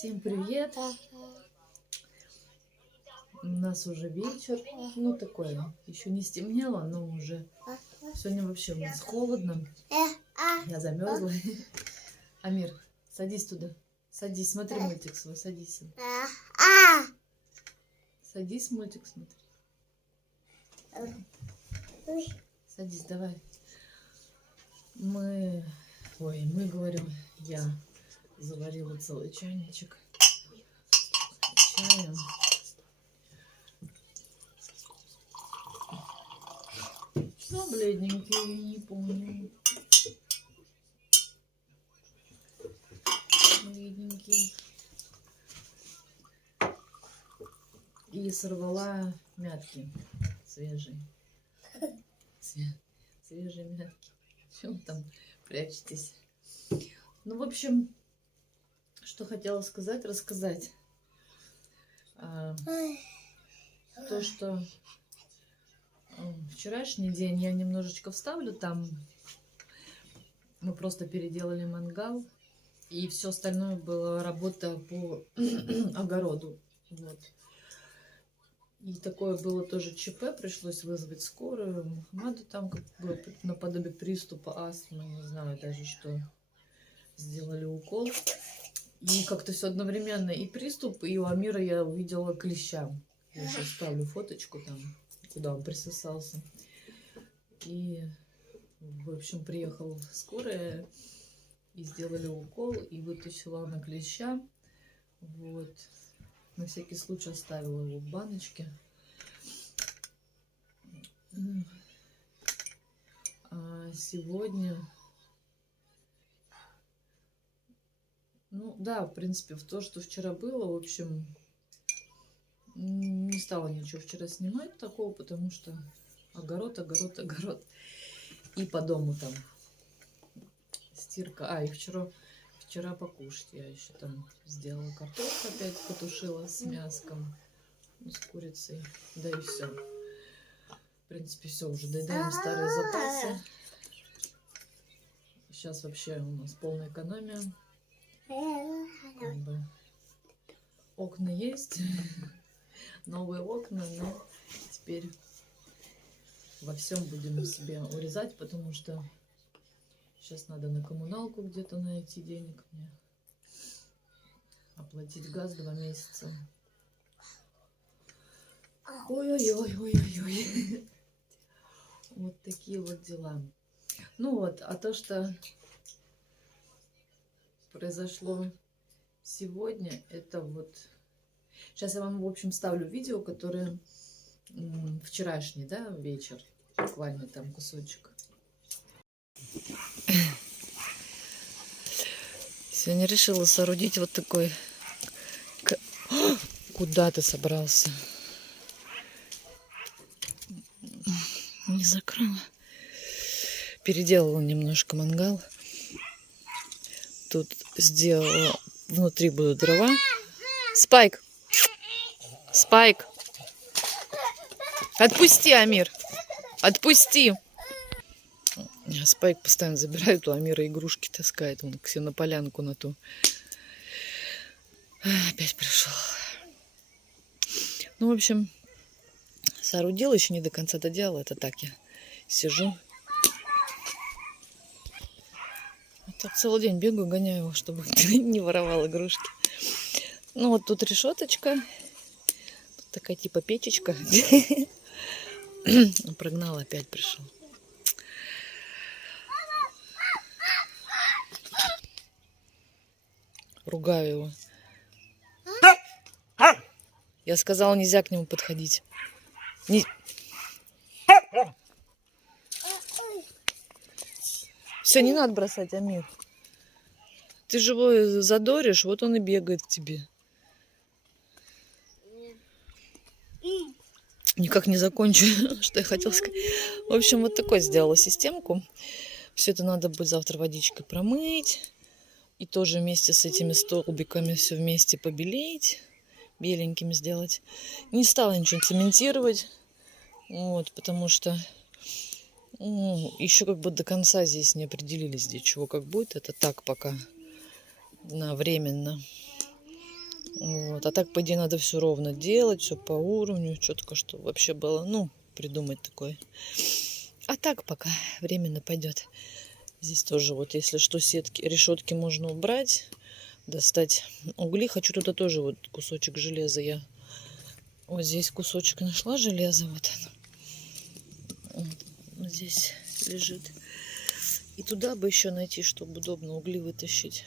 Всем привет! У нас уже вечер, ну такое, еще не стемнело, но уже сегодня вообще у нас холодно. Я замерзла. Амир, садись туда. Садись, смотри мультик свой, садись. Садись, мультик смотри. Садись, давай. Мы говорим, я заварила целый чайничек чая. Ну, бледненький, не помню. Бледненький. И сорвала мятки свежие. Свежие мятки. Чем там прячетесь? Ну, в общем, что хотела сказать, рассказать. То, что вчерашний день я немножечко вставлю там. Мы просто переделали мангал. И все остальное была работа по огороду. Вот. И такое было тоже ЧП. Пришлось вызвать скорую. Мухаммаду там как бы наподобие приступа астмы. Не знаю даже что. Сделали укол. И как-то все одновременно. И приступ, и у Амира я увидела клеща. Я сейчас ставлю фоточку там, куда он присосался. И, в общем, приехала скорая. И сделали укол. И вытащила она клеща. Вот. На всякий случай оставила его в баночке. А сегодня... Ну да, в принципе, в то, что вчера было, в общем, не стала ничего вчера снимать такого, потому что огород. И по дому там стирка. И вчера покушать я еще там сделала картошку, опять потушила с мяском, с курицей. Да и все. В принципе, все, уже доедаем старые запасы. Сейчас вообще у нас полная экономия. Как бы окна есть, новые окна, но теперь во всем будем себе урезать, потому что сейчас надо на коммуналку где-то найти денег мне, оплатить газ 2 месяца. Ой-ой-ой. Вот такие вот дела. Ну вот, а то, что произошло сегодня, это вот... Сейчас я вам, в общем, ставлю видео, которое вчерашний, да, вечер. Буквально там кусочек. Сегодня решила соорудить вот такой... Куда ты собрался? Не закрыла. Переделала немножко мангал. Тут сделала... Внутри будут дрова. Спайк! Спайк! Отпусти, Амир! Отпусти! Спайк постоянно забирает у Амира игрушки, таскает. Он все на полянку на ту. Опять пришел. Ну, в общем, соорудила, еще не до конца доделала. Это так я сижу. Так целый день бегаю, гоняю его, чтобы не воровал игрушки. Ну, вот тут решеточка. Тут такая типа печечка. Прогнал, опять пришел. Ругаю его. Я сказала, нельзя к нему подходить. Все, не надо бросать, Амир. Ты же его задоришь, вот он и бегает к тебе. Никак не закончу, что я хотела сказать. В общем, вот такой сделала системку. Все это надо будет завтра водичкой промыть. И тоже вместе с этими столбиками все вместе побелить. Беленькими сделать. Не стала ничего цементировать. Вот, потому что еще как бы до конца здесь не определились, где чего как будет. Это так пока временно. Вот. А так, по идее, надо все ровно делать, все по уровню, четко, чтобы вообще было, ну, придумать такое. А так пока временно пойдет. Здесь тоже вот, если что, сетки, решетки можно убрать, достать угли. Хочу туда тоже вот кусочек железа. Я вот здесь кусочек нашла железа, вот оно. Вот здесь лежит. И туда бы еще найти, чтобы удобно угли вытащить.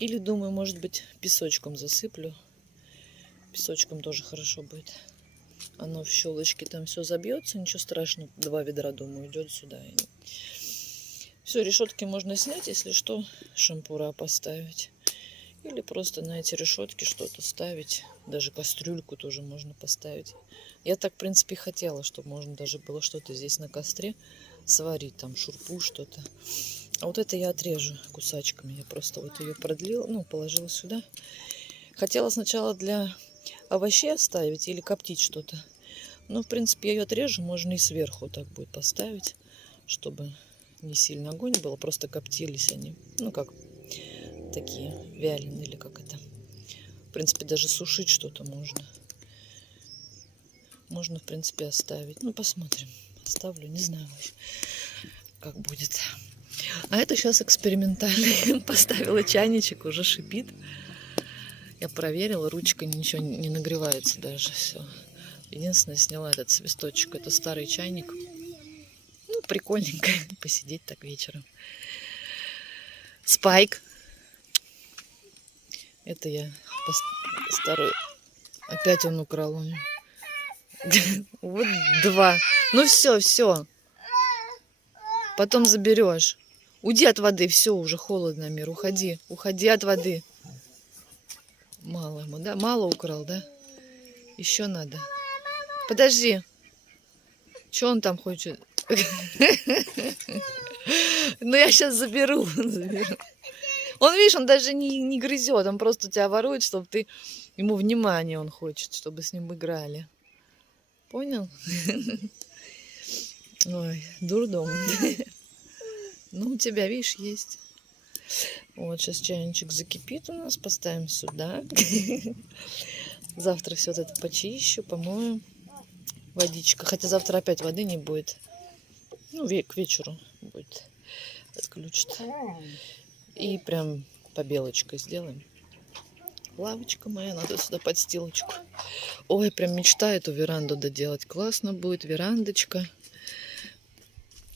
Или, думаю, может быть, песочком засыплю. Песочком тоже хорошо будет. Оно в щелочке там все забьется, ничего страшного. 2 ведра, думаю, идет сюда. Все, решетки можно снять, если что, шампура поставить. Или просто на эти решетки что-то ставить. Даже кастрюльку тоже можно поставить. Я так, в принципе, хотела, чтобы можно даже было что-то здесь на костре сварить. Там шурпу, что-то. А вот это я отрежу кусачками. Я просто вот ее продлила, ну, положила сюда. Хотела сначала для овощей оставить или коптить что-то. Но, в принципе, я ее отрежу. Можно и сверху так будет поставить, чтобы не сильно огонь был. Просто коптились они. Ну, как такие вяленые или как это. В принципе, даже сушить что-то можно. Можно, в принципе, оставить. Ну, посмотрим. Оставлю, не знаю вообще, как будет. А это сейчас экспериментально. Поставила чайничек, уже шипит. Я проверила, ручка ничего не нагревается даже. Все. Единственное, сняла этот свисточек. Это старый чайник. Ну, прикольненько посидеть так вечером. Спайк. Это я старую. Опять он украл у меня. Вот 2. Ну все, все. Потом заберешь. Уйди от воды, все, уже холодно, Мир. Уходи, уходи от воды. Мало ему, да? Мало украл, да? Еще надо. Подожди. Что он там хочет? Ну, я сейчас заберу. Он, видишь, он даже не грызет, он просто тебя ворует, чтобы ты... Ему внимание он хочет, чтобы с ним играли. Понял? Ой, дурдом. Ну, у тебя, видишь, есть. Вот, сейчас чайничек закипит у нас, поставим сюда. Завтра все это почищу, помою. Водичка. Хотя завтра опять воды не будет. Ну, к вечеру будет. Отключит. И прям побелочкой сделаем. Лавочка моя, надо сюда подстилочку. Ой, прям мечта эту веранду доделать. Классно будет, верандочка.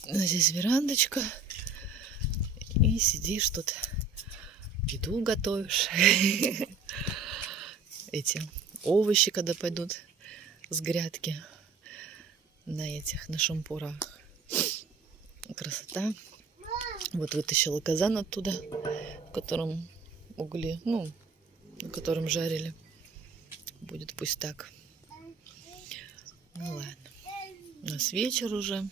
Здесь верандочка. И сидишь тут, еду готовишь. Эти овощи, когда пойдут с грядки на шампурах. Красота. Вот вытащила казан оттуда, в котором угли, ну, на котором жарили. Будет пусть так. Ну ладно. У нас вечер уже.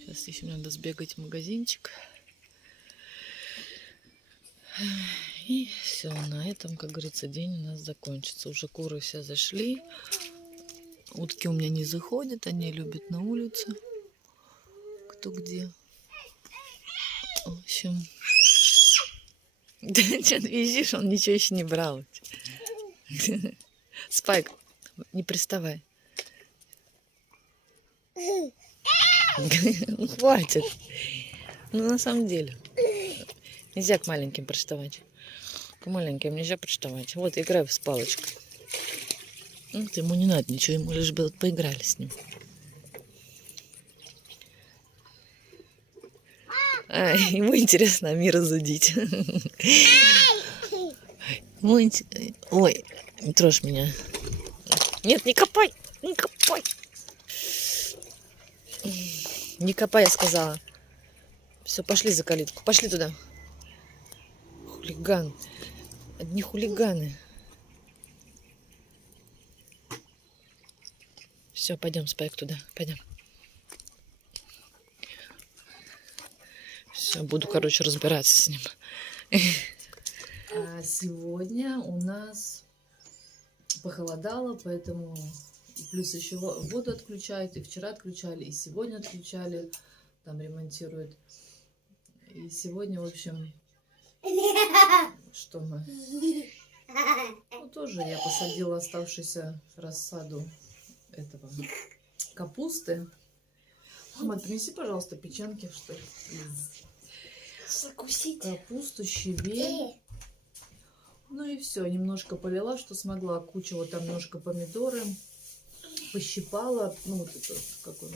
Сейчас еще надо сбегать в магазинчик. И все, на этом, как говорится, день у нас закончится. Уже куры все зашли. Утки у меня не заходят, они любят на улице. Кто где. В общем... Да, что ты визжишь, он ничего еще не брал. Спайк, не приставай. Хватит. Ну, на самом деле. Нельзя к маленьким приставать. К маленьким нельзя приставать. Вот, играй с палочкой. Вот, ему не надо ничего, ему лишь бы вот поиграли с ним. Ему интересно мира зудить. Ой, не трожь меня. Нет, не копай, не копай. Не копай, я сказала. Все, пошли за калитку, пошли туда. Хулиган. Одни хулиганы. Все, пойдем, Спайк, туда. Пойдем. Все, буду, короче, разбираться с ним. А сегодня у нас похолодало, поэтому плюс еще воду отключают. И вчера отключали, и сегодня отключали. Там ремонтируют. И сегодня, в общем, что мы? Ну, тоже я посадила оставшуюся рассаду этого капусты. Мама, принеси, пожалуйста, печенки, что ли, Закусить. капусту, щавель. Ну и все, немножко полила, что смогла. Кучила там немножко помидоры. Пощипала, ну вот это, как он,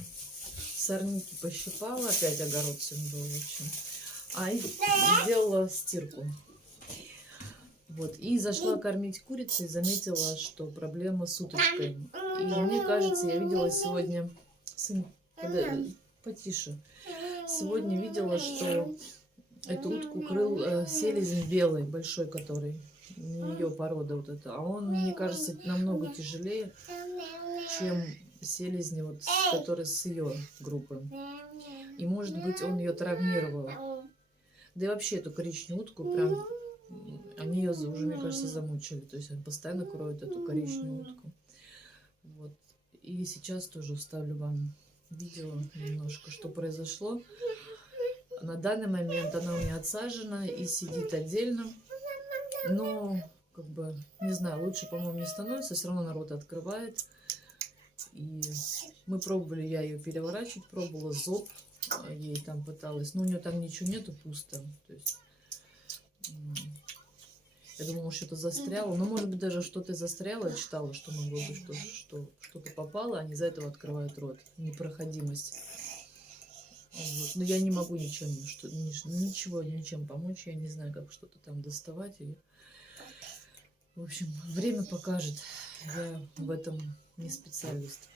сорняки пощипала. Опять огород сегодня был, в общем. И сделала стирку. Вот, и зашла кормить курицей, заметила, что проблема с уточкой. И мне кажется, я видела сегодня... Потише. Сегодня видела, что эту утку крыл селезень белый, большой который. Ее порода вот эта. А он, мне кажется, намного тяжелее, чем селезни, вот, которые с ее группы. И, может быть, он ее травмировал. Да и вообще эту коричневую утку прям... Они ее уже, мне кажется, замучили. То есть он постоянно кроет эту коричневую утку. Вот. И сейчас тоже вставлю вам видео немножко, что произошло. На данный момент она у меня отсажена и сидит отдельно. Но, как бы, не знаю, лучше, по-моему, не становится. Все равно народ открывает. И мы пробовали, я ее переворачивать, пробовала зоб. Ей там пыталась. Но у нее там ничего нету, пусто. То есть... Я думала, что-то застряло. Но, может быть, даже что-то застряло. Я читала, что могло быть, что что-то попало. Они из-за этого открывают рот. Непроходимость. Вот. Но я не могу ничего, ничем помочь. Я не знаю, как что-то там доставать. И... В общем, время покажет. Я в этом не специалист.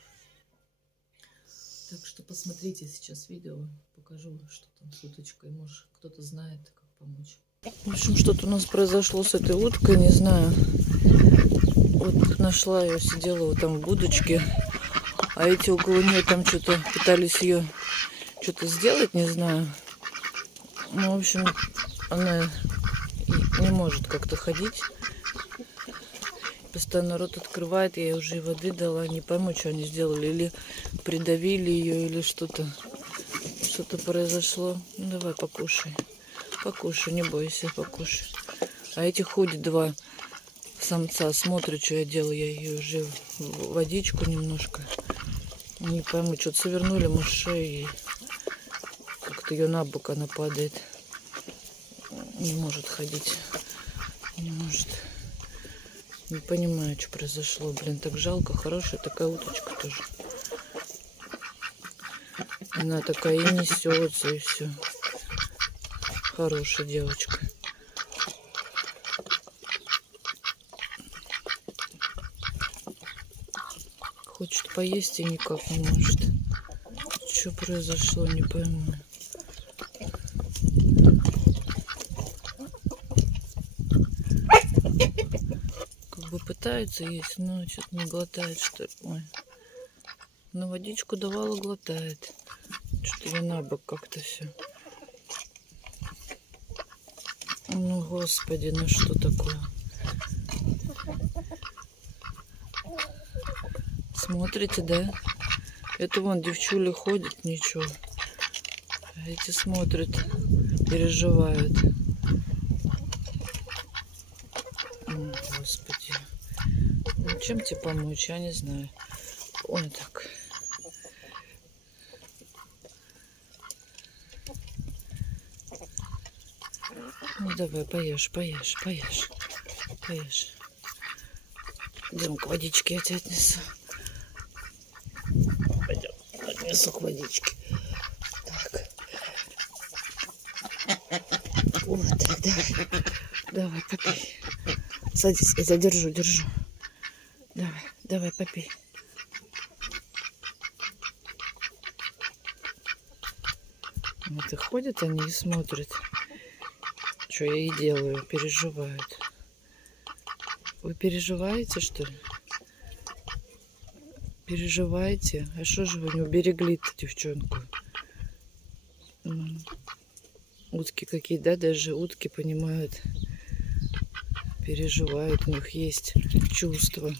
Так что посмотрите сейчас видео. Покажу, что там с уточкой. Может, кто-то знает, как помочь. В общем, что-то у нас произошло с этой уткой, не знаю. Вот нашла ее, сидела вот там в будочке. А эти около нее там что-то пытались ее что-то сделать, не знаю. Ну, в общем, она не может как-то ходить. Постоянно рот открывает. Я ей уже и воды дала. Не пойму, что они сделали. Или придавили ее, или что-то произошло. Ну, давай, покушай. Покушай, не бойся, покушай. А эти ходят два самца, смотрят, что я делаю. Я ее уже в водичку немножко. Не пойму, что-то совернули мышей. И как-то ее на бок она падает. Не может ходить. Не может. Не понимаю, что произошло. Блин, так жалко. Хорошая такая уточка тоже. Она такая и несется, и все. Хорошая девочка. Хочет поесть и никак не может. Что произошло, не пойму. Как бы пытается есть, но что-то не глотает, что ли. Ой. На водичку давала, глотает. Что-то я на бок как-то все. Ну, господи, ну что такое? Смотрите, да? Это вон девчули ходят, ничего. А эти смотрят, переживают. О, господи. Ну, чем тебе помочь, я не знаю. Ой, так. Ну, давай, поешь. Идем к водичке, я тебя отнесу. Пойдем, отнесу к водичке. Так. Вот так, давай, попей. Садись, я тебя держу. Давай, попей. Вот и ходят они и смотрят, что я ей делаю, переживают. Вы переживаете, что ли? Переживаете? А что же вы не уберегли-то девчонку? Утки какие, да? Даже утки понимают, переживают, у них есть чувства.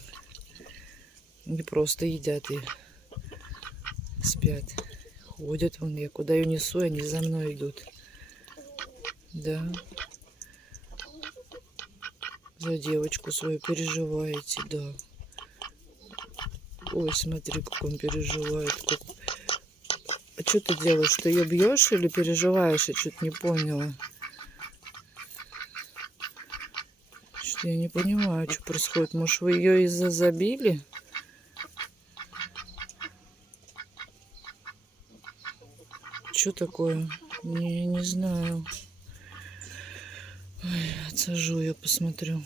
Не просто едят и спят. Ходят вон, я куда ее несу, они за мной идут. Да. За девочку свою переживаете, да. Ой, смотри, как он переживает. А что ты делаешь? Ты ее бьешь или переживаешь? Я что-то не поняла. Что я не понимаю, что происходит. Может, вы ее из-за забили? Что такое? Не знаю. Ой, отсажу ее, посмотрю.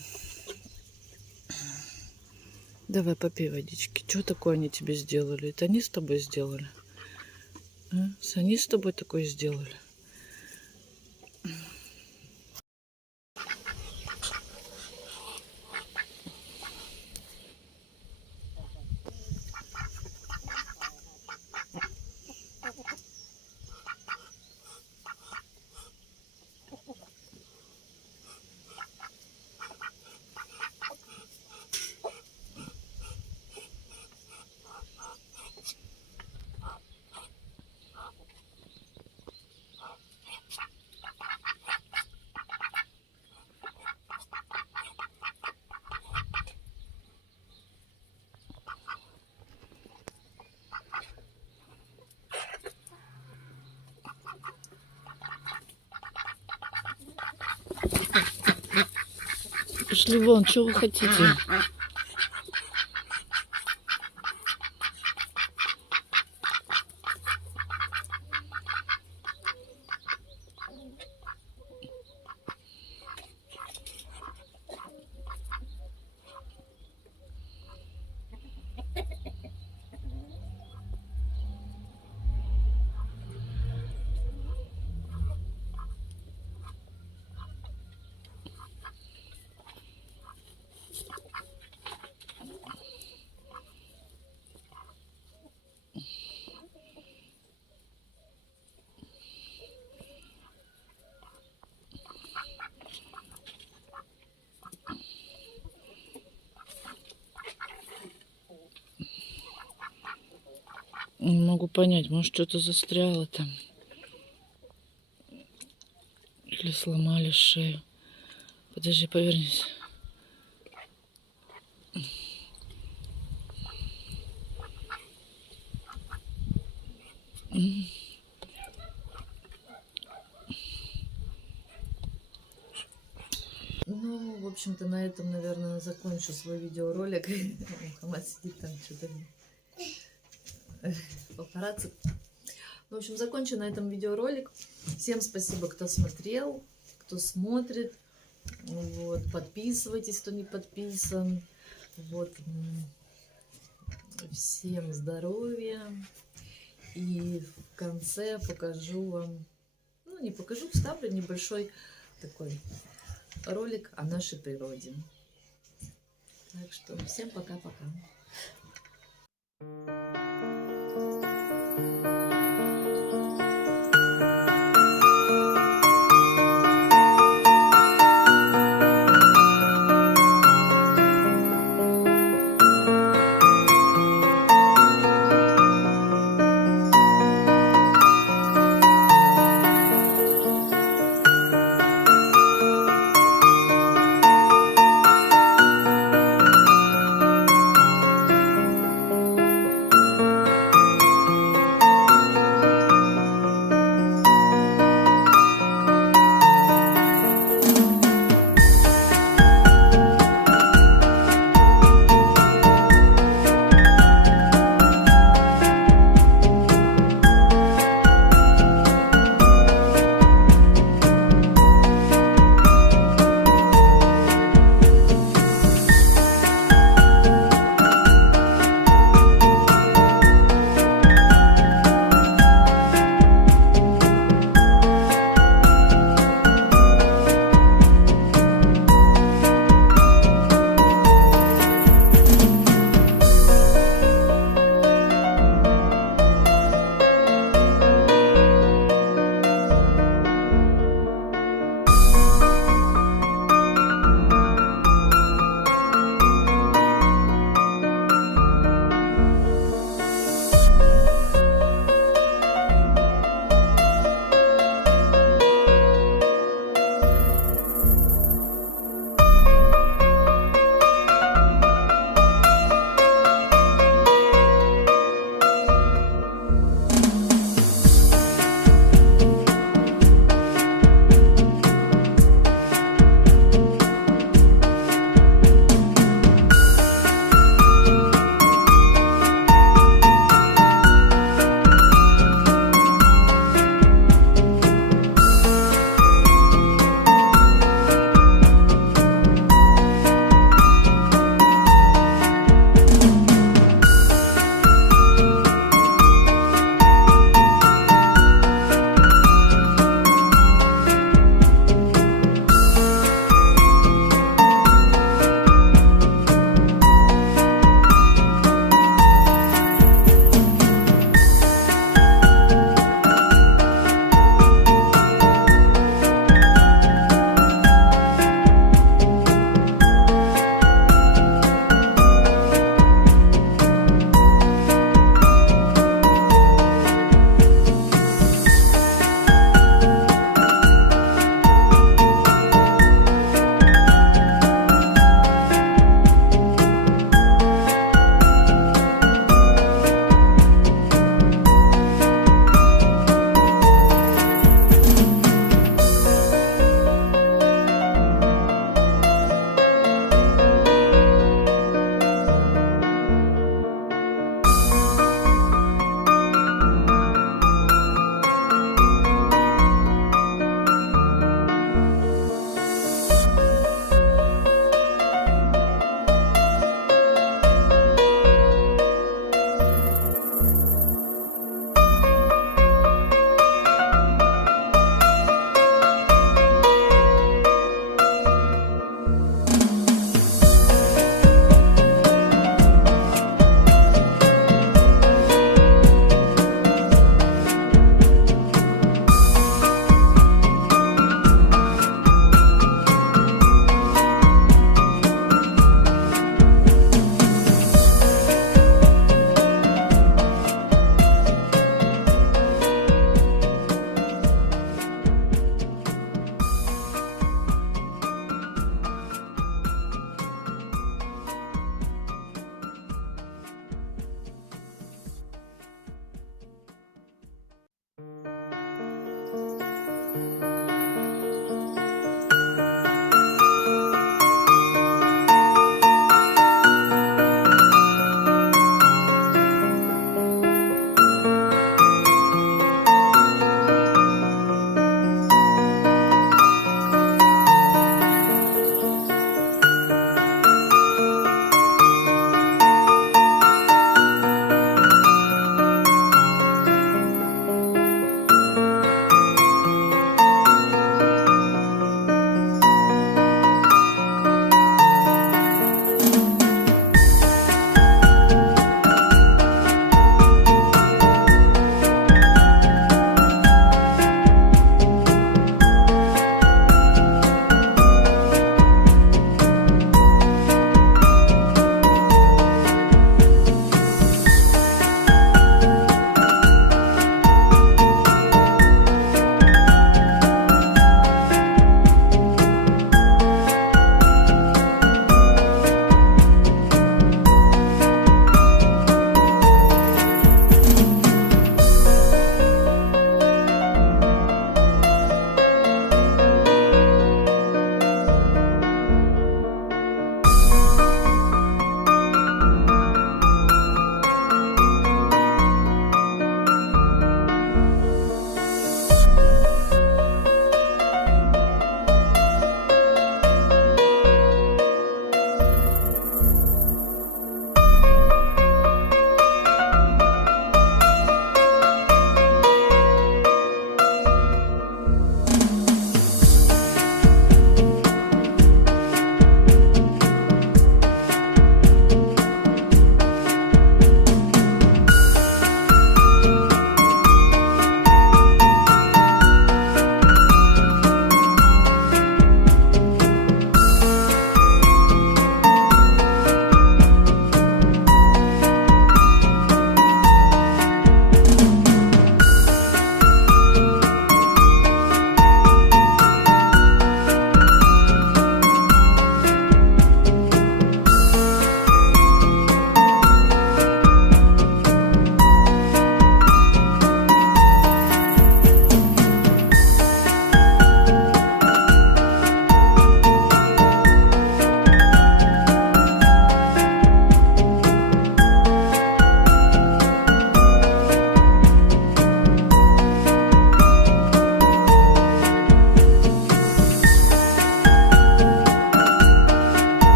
Давай попей водички. Что такое они тебе сделали? Это они с тобой сделали? А? Они с тобой такое сделали? Пошли вон, что вы хотите? Не могу понять, может, что-то застряло там. Или сломали шею. Подожди, повернись. Ну, в общем-то, на этом, наверное, закончу свой видеоролик. Мухаммад сидит там что-то папарацци. В общем, закончу на этом видеоролик. Всем спасибо, кто смотрел, кто смотрит. Вот, подписывайтесь, кто не подписан. Вот, всем здоровья. И в конце покажу вам, ну не покажу, вставлю небольшой такой ролик о нашей природе. Так что всем пока-пока.